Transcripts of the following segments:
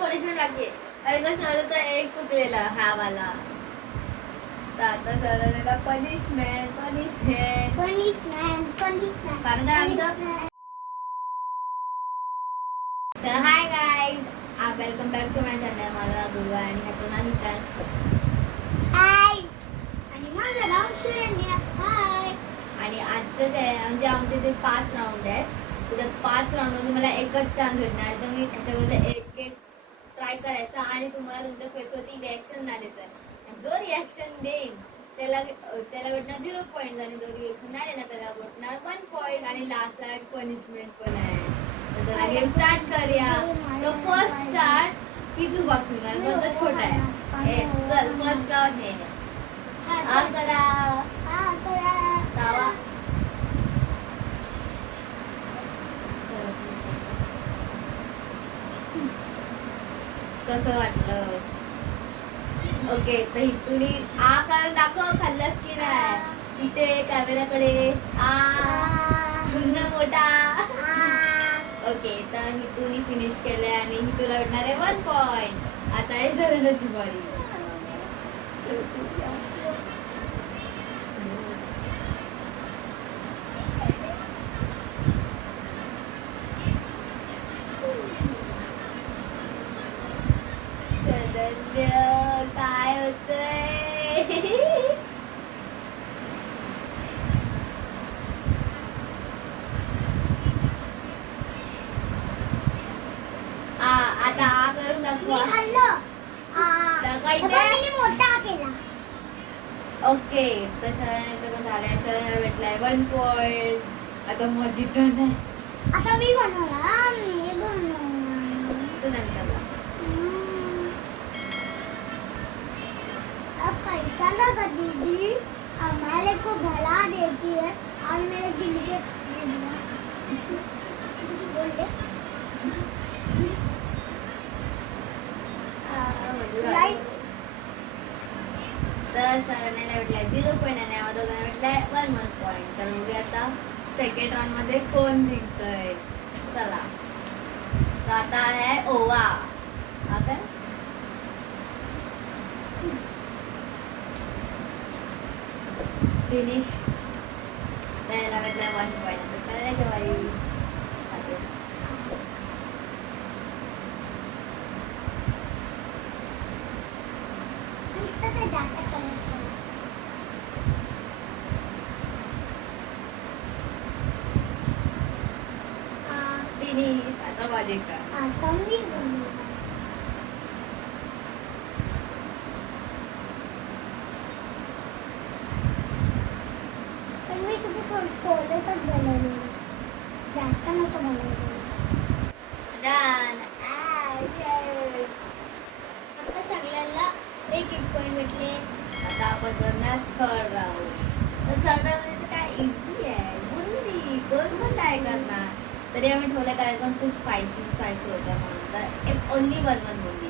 Punishment बाकी आहे. अरे का शहराचा एक चुकलेला हा वाला. तर आता शहराला पनिशमेंट पनिशमेंट Punishment, punishment. कारण का आमचं. तर hi guys welcome back to my channel Guru आहे आणि ह्याचं नाव हिताज Hi. आणि माझं नाव शरण्या. हाय आणि आजचं जे म्हणजे आमचे जे पाच राऊंड आहेत तर त्या पाच राऊंडमध्ये मला एकच चान्स भेटणार. तर मी त्याच्यामध्ये एक एक ट्राय करायचा आणि तुम्हाला तुमच्या फेसवरती रिॲक्शन नाही द्यायचं जो रिॲक्शन देईल त्याला त्याला भेटणार झिरो पॉईंट आणि जो रिॲक्शन नाही देणार त्याला भेटणार वन पॉईंट आणि लास्टला एक पनिशमेंट पण आहे. त्याला गेम स्टार्ट करूया. तर फर्स्ट स्टार्ट कितू पासून कारण तो छोटा आहे. चल फर्स्ट राऊंड हे आ करा हा, करा. चावा असं वाटलं. ओके तर इथून आ काय दाखव खाल्लंस की नाही? इथे कॅमेराकडे आ पुन्हा मोठा. ओके तर हितून फिनिश केलंय आणि हितूला भेटणार आहे वन पॉइंट आता आहे झरणाची बारी ओके तर शरणाचं पण झालंय शरणाला भेटलाय वन पॉइंट आता माझी टर्न आहे आता मी बनवला मी बनवला तू हम्म. अब पैसा लगा दीदी हमारे को भला देती है और मेरे दिल के बोल दे तर शरणाला भेटलाय झिरो पॉईंट आणि आम्हा दोघांना भेटलाय वन वन पॉईंट तर बघूया आता सेकंड राऊंडमध्ये कोण जिंकतोय? चला. तर आता आहे ओवा. आता? फिनिश त्याला भेटलाय वन पॉईंट तर शरणाच्या वारी आता का आता मी मी थोडं थोडंसंच बनवलं जास्त बनवलं डन आता सगळ्यांना एक एक पॉईंट भेटले. आता आपण करणार थर्ड राऊंड तर थर्ड राऊंड काय इझी आहे. बुंदी कोण पण काय करणार तरी आम्ही ठेवलं कार्यक्रम खूप स्पायसी स्पायसी होत्या म्हणून. तर एक ओनली वन वन बोलली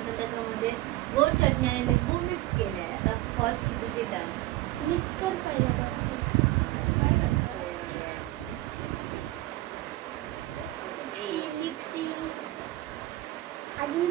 होतं त्याच्यामध्ये गोड चटणी आणि लिंबू मिक्स केले आहे आता फ़र्स्ट मिक्स कर मिक्सिंग अजून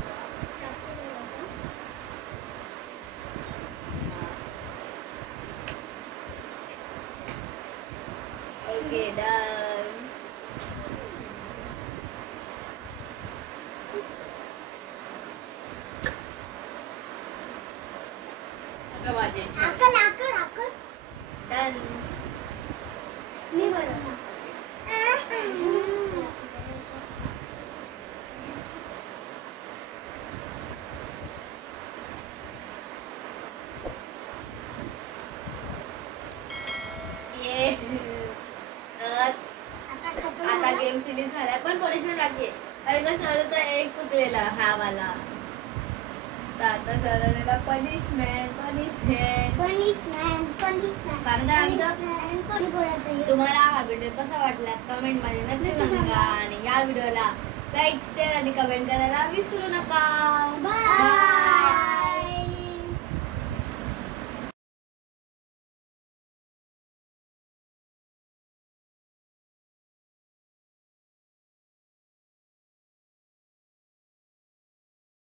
आता गेम फिनिश झालाय पण पनिशमेंट बाकी आहे. अरे का शरचा एक चुकलेला हा वाला. आता शरनेला पनिशमेंट पनिशमेंट Punishment, punishment, कारण का आमचं-? तुम्हाला हा व्हिडिओ कसा वाटला कमेंटमध्ये नक्की सांगा. आणि या व्हिडिओला लाईक शेअर आणि कमेंट करायला विसरू नका Bye.